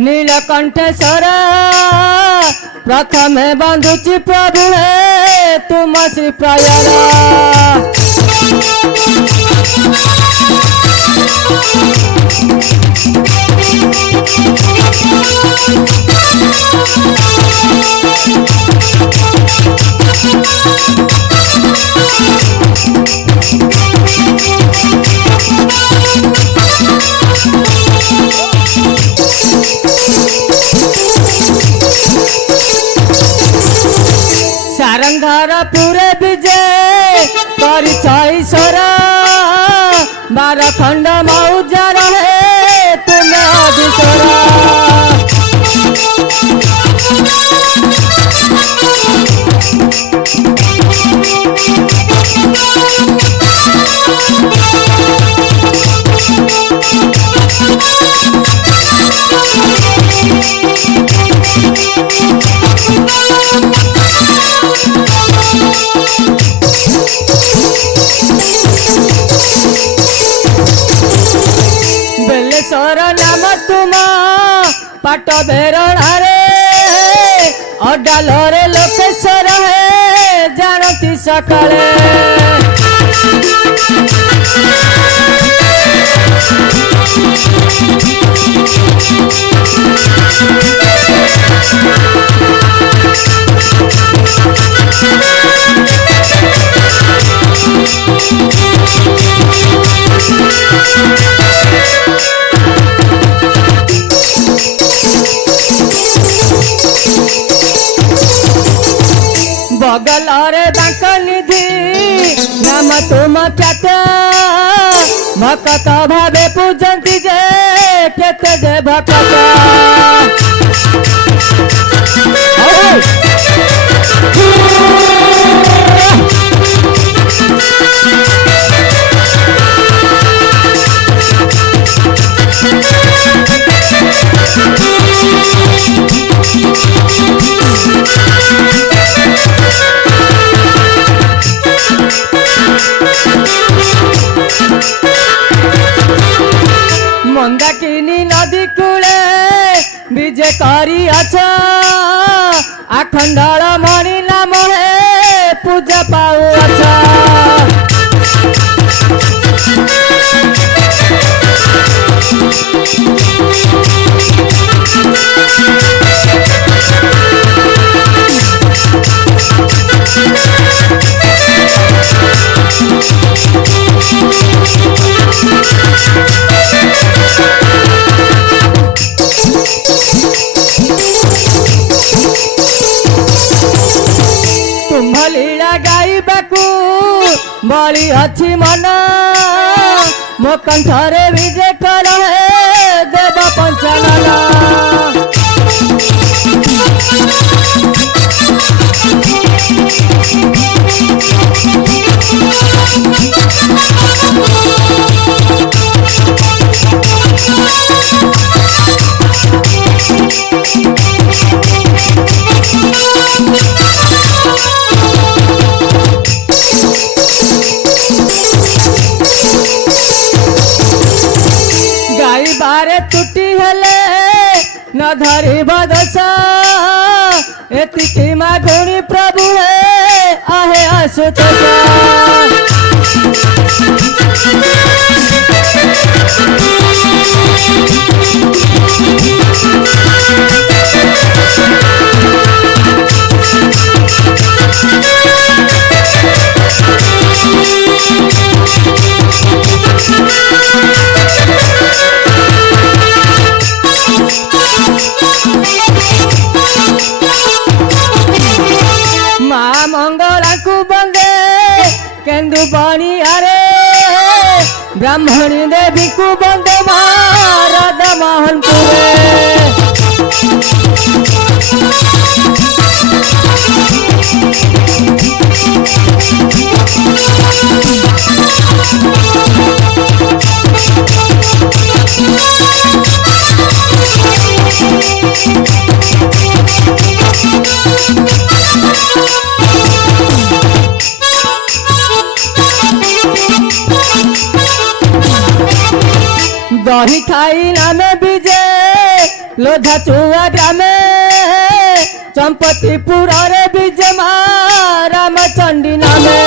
नीलकंठेश्वर प्रथमे बंधुची प्रभु हे तुम श्री प्रयारा सारंगार पूरे विजय परिचय ईश्वर बारह खंड मौजा रहे तुम अधीश्वर बेलेश्वर नाम तुम पाट बेरणारे अडालरे लोकेश्वर है जानती सकाले बगल रे बांक निधि नाम तुम ख्यात भक्त भावे पूजंती जे केते जे भक्त मंदाकिनी नदी कूले विजय करी अच्छा अखंडल मणि नाम है पूजा पाऊ अच्छा लीला गाइबाकू बड़ी अच्छी मन मो कंठरे विजय कर देव पंचानना बारे तुटी हेले न धरी बदसा एतिकी मागुणी प्रभु है आहे आशुतोषा मंगला को बंदे केंदु बणी अरे ब्राह्मणी देवी को बंदे महाराज मोहनपुरे दही खाई नामे बीजे लोधा चुआ ग्रामे चंपतीपुर रे विजमा रामचंडी नामे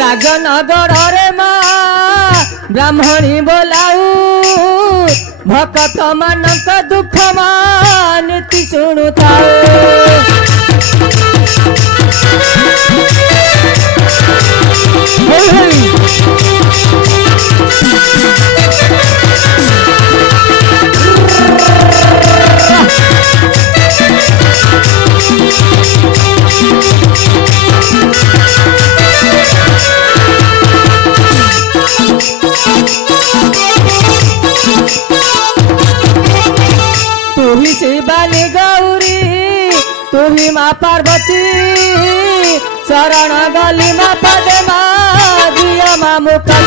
राजनगर रे माँ ब्राह्मणी बोलाऊ भक्त मानक दुख नीति शुणुताऊ तू ही शिवानी गौरी तू ही माँ पार्वती शरण गली माँ पदमा दिया माँ मुका